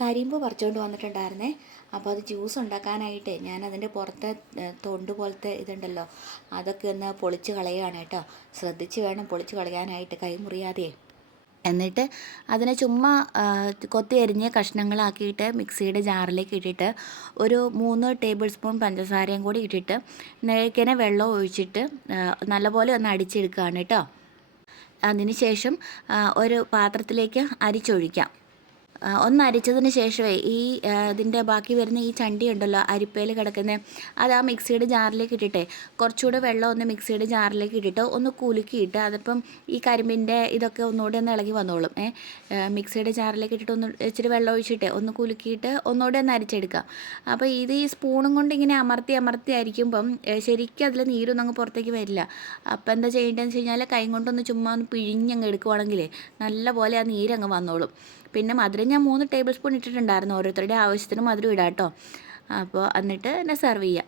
കരിമ്പ് പറിച്ചുകൊണ്ട് വന്നിട്ടുണ്ടായിരുന്നേ. അപ്പോൾ അത് ജ്യൂസ് ഉണ്ടാക്കാനായിട്ട് ഞാൻ അതിന്റെ പുറത്തെ തൊണ്ട് പോലത്തെ ഇതുണ്ടല്ലോ അതൊക്കെ ഒന്ന് പൊളിച്ച് കളയുകയാണ് കേട്ടോ. ശ്രദ്ധിച്ച് വേണം പൊളിച്ച് കളയാനായിട്ട് കൈ മുറിയാതെ. എന്നിട്ട് അതിനെ ചുമ്മാ കൊത്തി അരിഞ്ഞ് കഷ്ണങ്ങളാക്കിയിട്ട് മിക്സിയുടെ ജാറിലേക്ക് ഇട്ടിട്ട് ഒരു മൂന്ന് ടേബിൾ സ്പൂൺ പഞ്ചസാരയും കൂടി ഇട്ടിട്ട് നേക്കനെ വെള്ളം ഒഴിച്ചിട്ട് നല്ലപോലെ ഒന്ന് അടിച്ചെടുക്കുകയാണ് കേട്ടോ. അതിന് ശേഷം ഒരു പാത്രത്തിലേക്ക് അരിച്ചൊഴിക്കാം. ഒന്ന് അരിച്ചതിന് ശേഷമേ ഈ ഇതിന്റെ ബാക്കി വരുന്ന ഈ ചണ്ടി ഉണ്ടല്ലോ അരിപ്പയിൽ കിടക്കുന്ന അത് ആ മിക്സിയുടെ ജാറിലേക്ക് ഇട്ടിട്ടെ കുറച്ചുകൂടെ വെള്ളം ഒന്ന് മിക്സിയുടെ ജാറിലേക്ക് ഇട്ടിട്ട് ഒന്ന് കുലുക്കിയിട്ട് അതിപ്പം ഈ കരിമ്പിന്റെ ഇതൊക്കെ ഒന്നുകൂടെ ഒന്ന് ഇളകി വന്നോളും. ഏ മിക്സിയുടെ ജാറിലേക്ക് ഇട്ടിട്ട് ഒന്ന് ഇച്ചിരി വെള്ളം ഒഴിച്ചിട്ട് ഒന്ന് കുലുക്കിയിട്ട് ഒന്നുകൂടെ ഒന്ന് അരിച്ചെടുക്കാം. അപ്പോൾ ഇത് ഈ സ്പൂണും കൊണ്ട് ഇങ്ങനെ അമർത്തി അമർത്തി അരിക്കുമ്പം ശരിക്കും അതിൽ നീരൊന്നും അങ്ങ് പുറത്തേക്ക് വരില്ല. അപ്പോൾ എന്താ ചെയ്യേണ്ടതെന്ന് വെച്ച് കഴിഞ്ഞാൽ കൈ കൊണ്ടൊന്ന് ചുമ്മാ ഒന്ന് പിഴിഞ്ഞങ്ങ് എടുക്കുവാണെങ്കിൽ നല്ല പോലെ ആ നീരങ്ങ് വന്നോളും. പിന്നെ മധുരം ഞാൻ മൂന്ന് ടേബിൾ സ്പൂൺ ഇട്ടിട്ടുണ്ടായിരുന്നു. ഓരോരുത്തരുടെ ആവശ്യത്തിന് മധുരം ഇടാം കേട്ടോ അപ്പോൾ എന്നിട്ട് എന്നെ സെർവ് ചെയ്യാം.